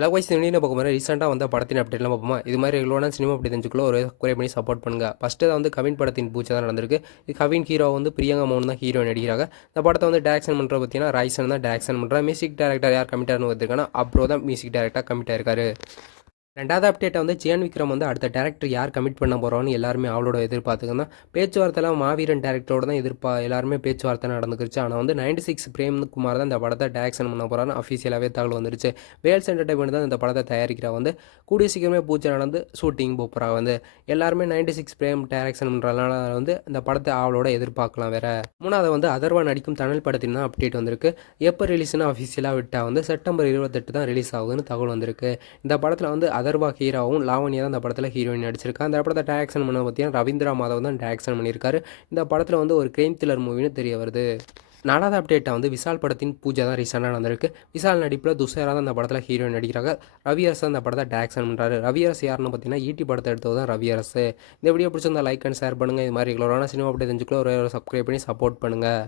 அளவாய் cinema பார்க்க மாதிரி ரீசெண்டாக வந்த படத்தின் அப்டேட்லாம் பார்ப்போமா. இது மாதிரி ரெகுலரான சினிமா அப்படி தெரிஞ்சுக்கல ஒரு குறை பண்ணி சப்போர்ட் பண்ணுங்க. ஃபஸ்ட்டு தான் வந்து கவின் படத்தின் பூஜை தான் நடந்திருக்கு. இது கவின் ஹீரோ வந்து பிரியங்கா மோகன் தான் ஹீரோ நடிக்கிறாங்க. இந்த படத்தை வந்து டேரக்ஷன் பண்ணுற பார்த்தீங்கன்னா ராய்சன் தான் டேரக்ஷன் பண்ணுறா. மியூசிக் டேரக்டர் யார் கமிட்டார்னு வந்துருக்காங்கன்னா அப்ரோ தான் மியூசிக் டேரக்டர் கமிட் ஆயிருக்காரு. ரெண்டாவது அப்டேட்டை வந்து ஜியான் விக்ரம் வந்து அடுத்த டேரக்டர் யார் கமிட் பண்ண போகிறோன்னு எல்லாருமே அவளோட எதிர்பார்த்துக்கணும். பேச்சுவார்த்தைலாம் மாவீரன் டேரக்டரோட தான் எல்லாருமே பேச்சுவார்த்தை நடந்துருச்சு. ஆனால் வந்து 96 பிரேம்குமார் தான் இந்த படத்தை டேரக்ஷன் பண்ண போகிறான்னு அஃபீஷியலாகவே தகவல் வந்துருச்சு. வேல்ஸ் என்டர்டைன்மெண்ட் தான் இந்த படத்தை தயாரிக்கிறா. வந்து கூடிய சீக்கிரமே பூஜை நடந்து ஷூட்டிங் போகிறா. வந்து எல்லாருமே 96 பிரேம் டேரக்ஷன் பண்ணுறதுனால வந்து இந்த படத்தை அவளோட எதிர்பார்க்கலாம். வேற மூணாவது வந்து அதர்வா நடிக்கும் தமிழ் படத்தின் தான் அப்டேட் வந்திருக்கு. எப்போ ரிலீஸ்னு அஃபீஷியலாக விட்டால் வந்து செப்டம்பர் 28 தான் ரிலீஸ் ஆகுதுன்னு தகவல் வந்திருக்கு. இந்த படத்தில் வந்து அதர்வா ஹீரோவும் லாவண்யா தான் இந்த படத்தில் ஹீரோயின் நடிச்சிருக்கா. அந்த படத்தை டேரக்ஷன் பண்ண பார்த்தீங்கன்னா ரவீந்திரா மாதவ் தான் டேரக்ஷன் பண்ணியிருக்காரு. இந்த படத்தில் வந்து ஒரு கிரைம் த்ரில்லர் மூவின்னு தெரிய வருது. நாலாவது அப்டேட்டை வந்து விசால் படத்தின் பூஜை தான் ரீசெண்டாக நடந்திருக்கு. விசால் நடிப்பில் துஷாரா தான் இந்த படத்தில் ஹீரோயின் நடிக்கிறாங்க. ரவி அரசு அந்த படத்தை டேரக்ஷன் பண்ணுறாரு. ரவி அரசு யாருன்னு பார்த்தீங்கன்னா ஈட்டி படத்தை எடுத்தது தான் ரவி அரசு. இந்த வீடியோ பிடிச்சிருந்தா லைக் அண்ட் ஷேர் பண்ணுங்கள். இது மாதிரி ரெகுலரான சினிமா அப்டேட் தெரிஞ்சுக்கலாம். ஒரு சப்ஸ்கிரைப் பண்ணி சப்போர்ட் பண்ணுங்கள்.